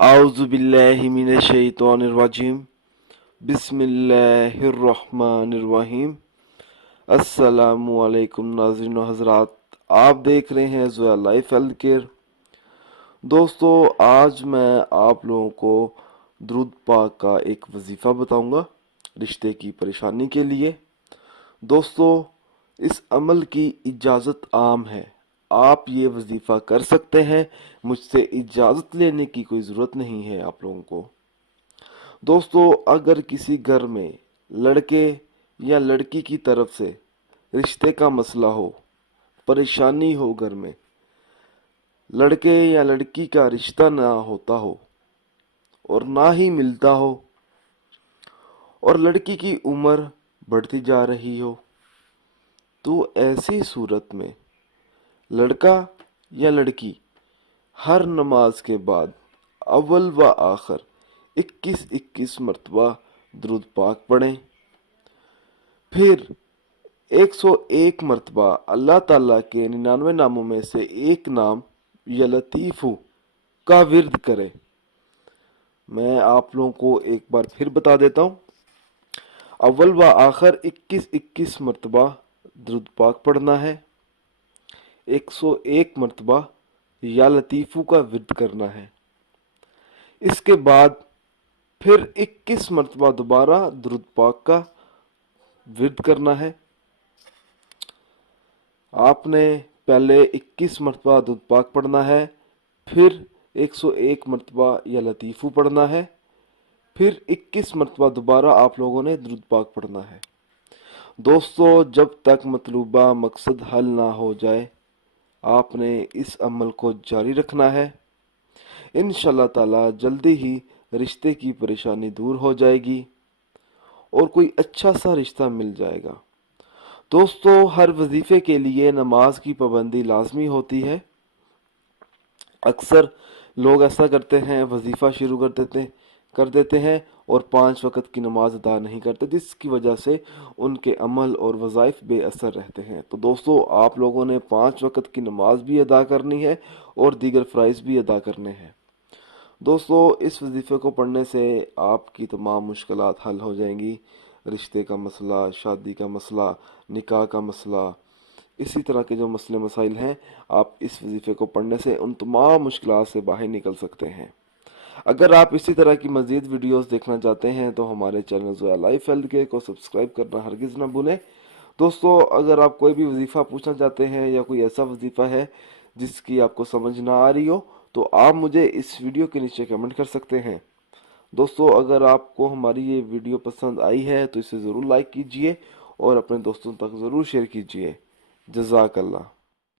आउज़ुबिल्लाहिमिनश्शैतानिर्रजीम बिस्मिल्लाहिर्रहमानिर्रहीम। अस्सलामु अलैकुम नाज़रीन व हज़रात, आप देख रहे हैं ज़ोया लाइफ हेल्थ केयर। दोस्तों, आज मैं आप लोगों को दुरूद पाक का एक वजीफ़ा बताऊंगा रिश्ते की परेशानी के लिए। दोस्तों, इस अमल की इजाज़त आम है, आप ये वजीफ़ा कर सकते हैं, मुझसे इजाज़त लेने की कोई ज़रूरत नहीं है आप लोगों को। दोस्तों, अगर किसी घर में लड़के या लड़की की तरफ से रिश्ते का मसला हो, परेशानी हो, घर में लड़के या लड़की का रिश्ता ना होता हो और ना ही मिलता हो, और लड़की की उम्र बढ़ती जा रही हो, तो ऐसी सूरत में लड़का या लड़की हर नमाज के बाद अव्वल व आखिर 21-21 मरतबा दुरूद पाक पढ़ें। फिर 101 मरतबा अल्लाह ताला के 99 नामों में से एक नाम या लतीफ़ू का विर्द करें। मैं आप लोगों को एक बार फिर बता देता हूँ। अव्वल व आखिर 21-21 मरतबा दुरूद पाक पढ़ना है, 101 मरतबा या लतीफ़ू का विर्द करना है। इसके बाद फिर 21 मरतबा दोबारा दुरूद पाक का विर्द करना है। आपने पहले 21 मरतबा दुरूद पाक पढ़ना है, फिर 101 मरतबा या लतीफ़ू पढ़ना है, फिर 21 मरतबा दोबारा आप लोगों ने दुरूद पाक पढ़ना है। दोस्तों, जब तक मतलूबा मकसद हल ना हो जाए, आपने इस अमल को जारी रखना है। इंशाअल्लाह ताला जल्दी ही रिश्ते की परेशानी दूर हो जाएगी और कोई अच्छा सा रिश्ता मिल जाएगा। दोस्तों, हर वजीफे के लिए नमाज की पाबंदी लाजमी होती है। अक्सर लोग ऐसा करते हैं, वजीफा शुरू कर देते हैं और 5 वक़्त की नमाज अदा नहीं करते, जिसकी वजह से उनके अमल और वज़ाइफ बेअसर रहते हैं। तो दोस्तों, आप लोगों ने 5 वक़्त की नमाज भी अदा करनी है और दीगर फ़राइज़ भी अदा करने हैं। दोस्तों, इस वजीफ़े को पढ़ने से आपकी तमाम मुश्किलात हल हो जाएंगी। रिश्ते का मसला, शादी का मसला, निकाह का मसला, इसी तरह के जो मसले मसाइल हैं, आप इस वजीफ़े को पढ़ने से उन तमाम मुश्किलात से बाहर निकल सकते हैं। अगर आप इसी तरह की मज़ीद वीडियोस देखना चाहते हैं तो हमारे channel Zoya life health care को सब्सक्राइब करना हरगिज़ ना भूलें। दोस्तों, अगर आप कोई भी वजीफ़ा पूछना चाहते हैं या कोई ऐसा वजीफ़ा है जिसकी आपको समझ ना आ रही हो, तो आप मुझे इस वीडियो के नीचे कमेंट कर सकते हैं। दोस्तों, अगर आपको हमारी ये वीडियो पसंद आई है तो इसे ज़रूर लाइक कीजिए और अपने दोस्तों तक ज़रूर शेयर कीजिए। जज़ाकल्लाह।